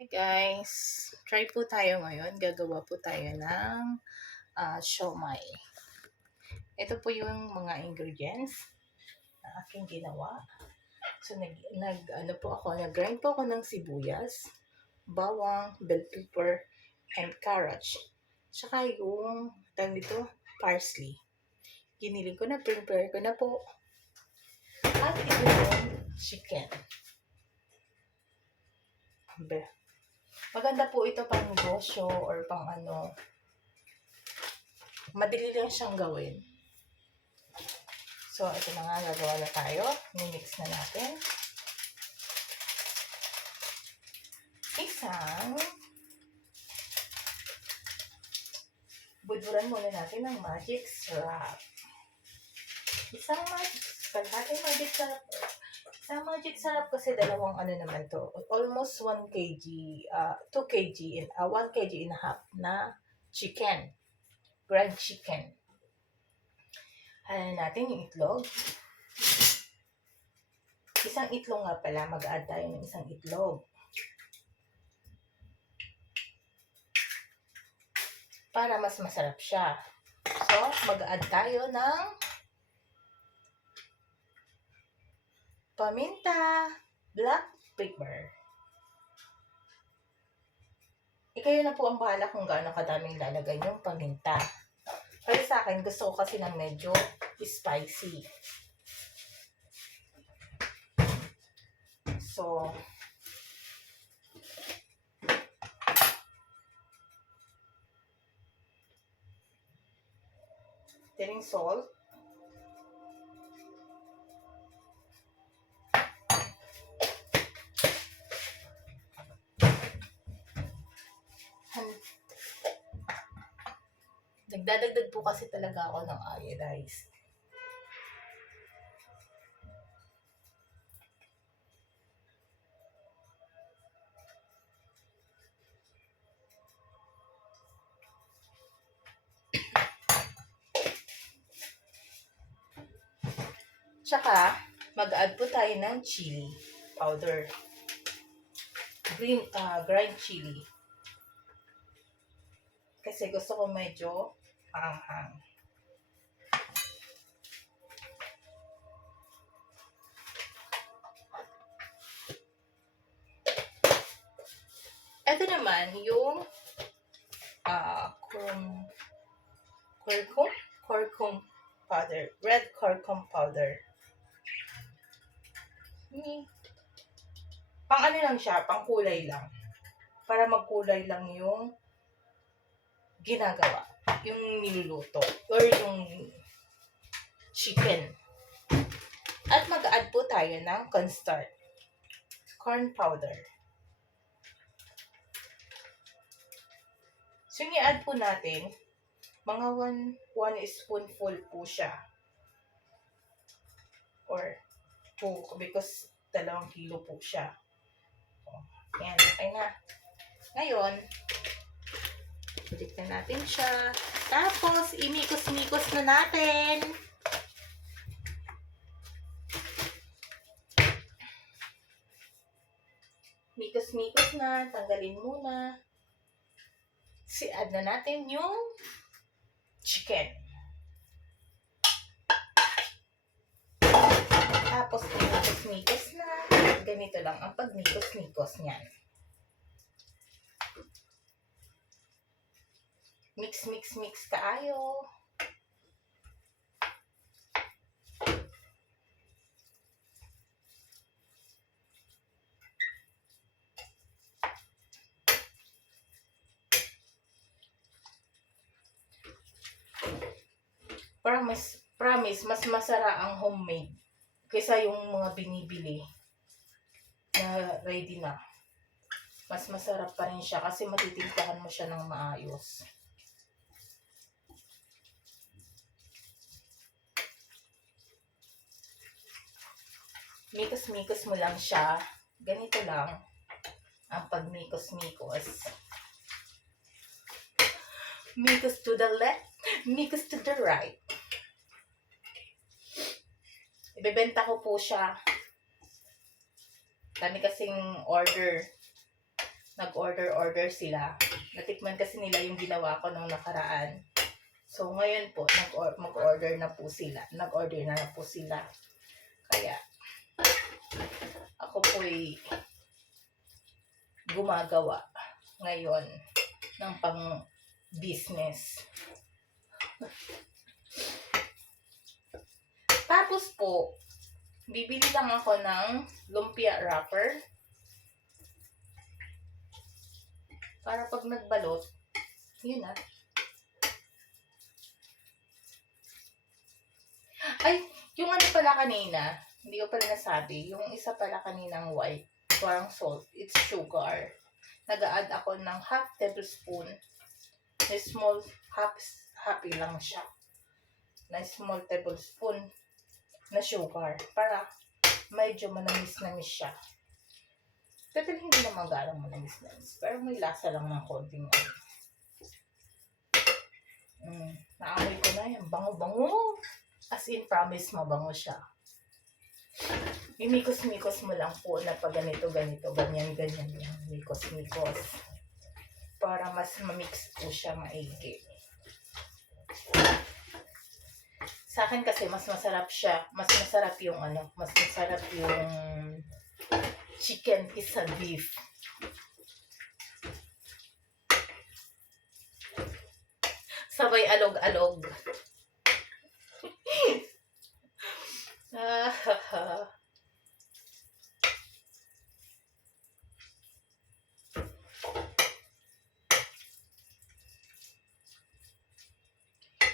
Hey guys, try po tayo ngayon. Gagawa po tayo ng siomai. Ito po yung mga ingredients na aking ginawa. So, ano po ako, nag-grind po ako ng sibuyas, bawang, bell pepper, and carrots. Tsaka yung, tawag dito, parsley. Giniling ko na, prepare ko na po. At ito yung chicken. Maganda po ito pang negosyo or pang ano, madali lang siyang gawin. So, ito na nga, gagawa na tayo. Mimix na natin. Budburan muna natin ng magic syrup. Isang magic syrup. Isang magic syrup kasi dalawang ano naman to. Almost 1 kg, 2 kg, 1 kg and a half na chicken. Fried chicken. Halaan natin yung itlog. Isang itlog nga pala, mag-add tayo ng isang itlog. Para mas masarap siya. So, mag-add tayo ng paminta, black pepper. Kayo na po ang bahala kung gaano kadaming lalagay yung paminta. Pero sa akin, gusto ko kasi ng medyo spicy. So, tining salt. Nagdadagdag po kasi talaga ako ng iodized. Tsaka, mag-add po tayo ng chili powder. Grind chili. Kasi gusto ko medyo anghang. Ito naman yung curcum powder. Red curcum powder. Pang ano lang siya, pang kulay lang. Para magkulay lang yung ginagawa. Yung niluluto. Or yung chicken. At mag-add po tayo ng cornstarch. Corn powder. So, yung i-add po natin, mga 1 spoonful po siya. Or 2, because 2 kilo po siya. Ayan, okay na. Ngayon, balik na natin siya. Tapos, imikos-mikos na natin. Mikos-mikos na. Tanggalin muna. Add na natin yung chicken. Tapos, imikos-mikos na. Ganito lang ang pag-mikos-mikos niyan. Mix kaayo. Promise, mas masarap ang homemade kaysa yung mga binibili na ready na. Mas masarap pa rin siya kasi matitimplahan mo siya ng maayos. Mikos-mikos mo lang siya. Ganito lang ang pag-mikos-mikos. Mikos to the left, mikos to the right. Ibebenta ko po siya. Dami kasing order nag-order sila. Natikman kasi nila yung ginawa ko nung nakaraan. So, ngayon po, mag-order na po sila. Nag-order na po sila. Kaya, ako po'y gumagawa ngayon ng pang-business. Tapos po, bibili lang ako ng lumpia wrapper. Para pag nagbalot, yun na. Ay, yung ano pala kanina, hindi ko pala nasabi, yung isa pala kaninang white, parang salt, it's sugar. Nag-a-add ako ng half tablespoon, na small, happy lang siya, na small tablespoon na sugar, para medyo manamis-namis siya. Pero hindi naman garang manamis-namis, pero may lasa lang ng konting ano. Naamoy ko na yan, bango-bango. As in, promise, mabango siya. Imikos-mikos mo lang po na pag ganito, ganyan yan. Mikos-mikos. Para mas mamix po siya maigi. Sa akin kasi, mas masarap siya. Mas masarap yung chicken kaysa beef. Sabay alog-alog.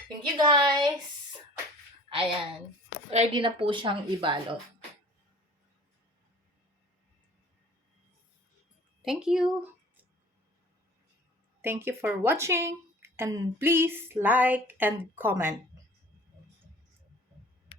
Thank you guys. Ayan. Ready na po siyang ibalot. Thank you. Thank you for watching. And please like and comment.